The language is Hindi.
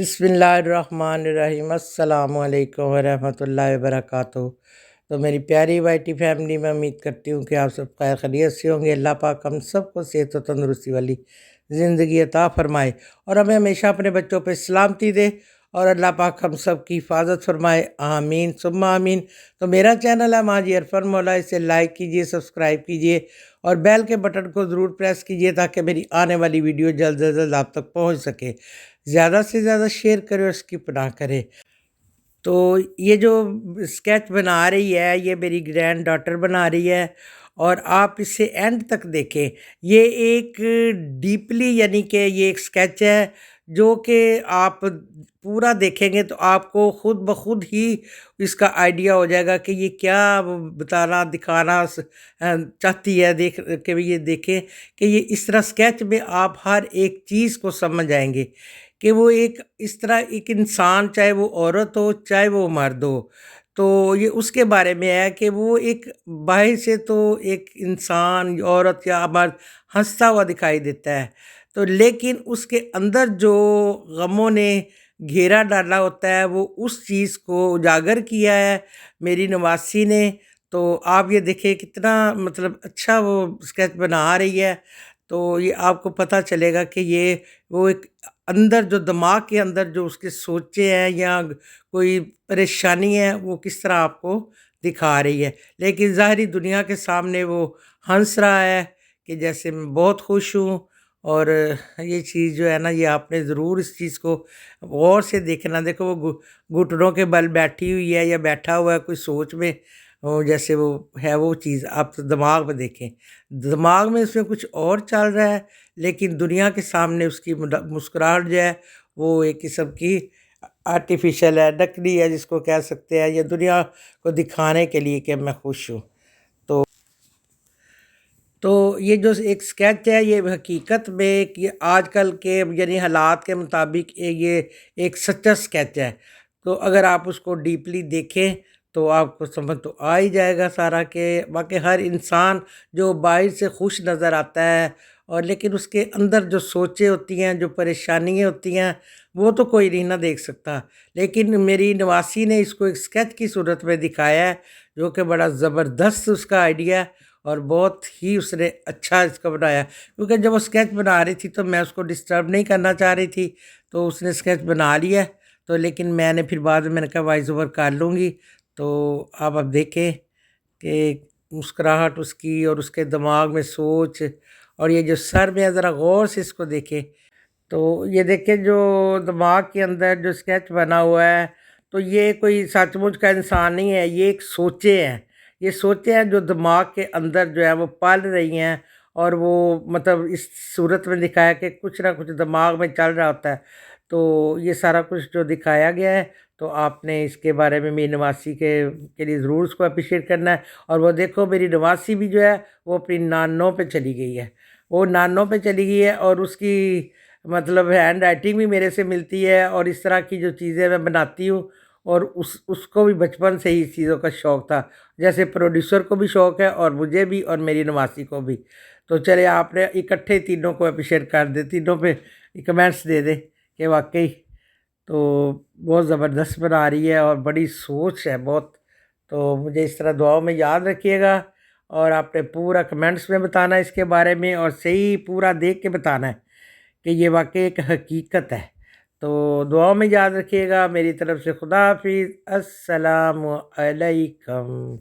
बिस्मिल्लाहिर्रहमानिर्रहीम अस्सलामु अलैकुम वरहमतुल्लाहि वबरकातुहू। तो मेरी प्यारी वाइटी फैमिली, में उम्मीद करती हूँ कि आप सब खैर खैरियत से होंगे। अल्लाह पाक हम सबको सेहत और तंदुरुस्ती वाली ज़िंदगी अता फ़रमाए और हमें हमेशा अपने बच्चों पे सलामती दे और अल्लाह पाक हम सब की हिफाजत फरमाए, आमीन सुम्मा आमीन। तो मेरा चैनल है माजी अरफन मौला, इसे लाइक कीजिए, सब्सक्राइब कीजिए और बेल के बटन को ज़रूर प्रेस कीजिए ताकि मेरी आने वाली वीडियो जल्द से जल्द आप तक पहुँच सके। ज़्यादा से ज़्यादा शेयर करें और स्किप ना करें। तो ये जो स्केच बना रही है, ये मेरी ग्रैंड डॉटर बना रही है और आप इसे एंड तक देखें। ये एक डीपली यानी कि ये एक स्केच है जो कि आप पूरा देखेंगे तो आपको खुद ब खुद ही इसका आइडिया हो जाएगा कि ये क्या वो बताना दिखाना चाहती है। देख के भी ये देखें कि ये इस तरह स्केच में आप हर एक चीज़ को समझ आएंगे कि वो एक इस तरह एक इंसान, चाहे वो औरत हो चाहे वो मर्द हो, तो ये उसके बारे में है कि वो एक बाहर से तो एक इंसान, औरत या मर्द हंसता हुआ दिखाई देता है, तो लेकिन उसके अंदर जो गमों ने घेरा डाला होता है वो उस चीज़ को उजागर किया है मेरी नवासी ने। तो आप ये देखिए कितना मतलब अच्छा वो स्केच बना रही है। तो ये आपको पता चलेगा कि ये वो एक अंदर जो दिमाग के अंदर जो उसके सोचे हैं या कोई परेशानी है वो किस तरह आपको दिखा रही है, लेकिन ज़ाहिरी दुनिया के सामने वो हंस रहा है कि जैसे मैं बहुत खुश हूँ। और ये चीज़ जो है ना, ये आपने ज़रूर इस चीज़ को गौर से देखना। देखो वो घुटनों के बल बैठी हुई है या बैठा हुआ है कोई सोच में, वो जैसे वो है वो चीज़ आप दिमाग में देखें, दिमाग में उसमें कुछ और चल रहा है, लेकिन दुनिया के सामने उसकी मुस्कुराहट जो है वो एक किस्म की आर्टिफिशियल है, नकली है जिसको कह सकते हैं, या दुनिया को दिखाने के लिए कि मैं खुश हूँ। तो ये जो एक स्केच है ये हकीकत में कि आजकल के यानी हालात के मुताबिक ये एक सच्चा स्केच है। तो अगर आप उसको डीपली देखें तो आपको समझ तो आ ही जाएगा सारा कि बाकी हर इंसान जो बाहर से खुश नज़र आता है और लेकिन उसके अंदर जो सोचें होती हैं, जो परेशानियाँ होती हैं, वो तो कोई नहीं ना देख सकता। लेकिन मेरी नवासी ने इसको एक स्केच की सूरत में दिखाया है जो कि बड़ा ज़बरदस्त उसका आइडिया है और बहुत ही उसने अच्छा इसको बनाया। क्योंकि जब वो स्केच बना रही थी तो मैं उसको डिस्टर्ब नहीं करना चाह रही थी, तो उसने स्केच बना लिया। तो लेकिन मैंने फिर बाद में मैंने कहा वॉइस ओवर कर लूँगी। तो आप अब देखें कि मुस्कुराहट उसकी और उसके दिमाग में सोच, और ये जो सर में है ज़रा गौर से इसको देखें। तो ये देखें जो दिमाग के अंदर जो स्केच बना हुआ है, तो ये कोई सचमुच का इंसान नहीं है, ये एक सोचें हैं। ये सोचें हैं जो दिमाग के अंदर जो है वो पल रही हैं और वो मतलब इस सूरत में दिखाया कि कुछ ना कुछ दिमाग में चल रहा होता है। तो ये सारा कुछ जो दिखाया गया है, तो आपने इसके बारे में मेरी नवासी के लिए ज़रूर उसको अप्रिशिएट करना है। और वो देखो मेरी नवासी भी जो है वो अपनी नानों पे चली गई है, वो नानों पे चली गई है और उसकी मतलब हैंड राइटिंग भी मेरे से मिलती है और इस तरह की जो चीज़ें मैं बनाती हूँ। और उसको भी बचपन से ही इस चीज़ों का शौक़ था, जैसे प्रोड्यूसर को भी शौक़ है और मुझे भी और मेरी नवासी को भी। तो चले आपने इकट्ठे तीनों को अप्रिशिएट कर दे, तीनों पे कमेंट्स दे दे कि वाकई तो बहुत ज़बरदस्त बना रही है और बड़ी सोच है बहुत। तो मुझे इस तरह दुआओं में याद रखिएगा और आपने पूरा कमेंट्स में बताना है इसके बारे में और सही पूरा देख के बताना है कि ये वाकई एक हकीकत है। तो दुआओं में याद रखिएगा। मेरी तरफ से खुदा हाफिज़, अस्सलामु अलैकुम।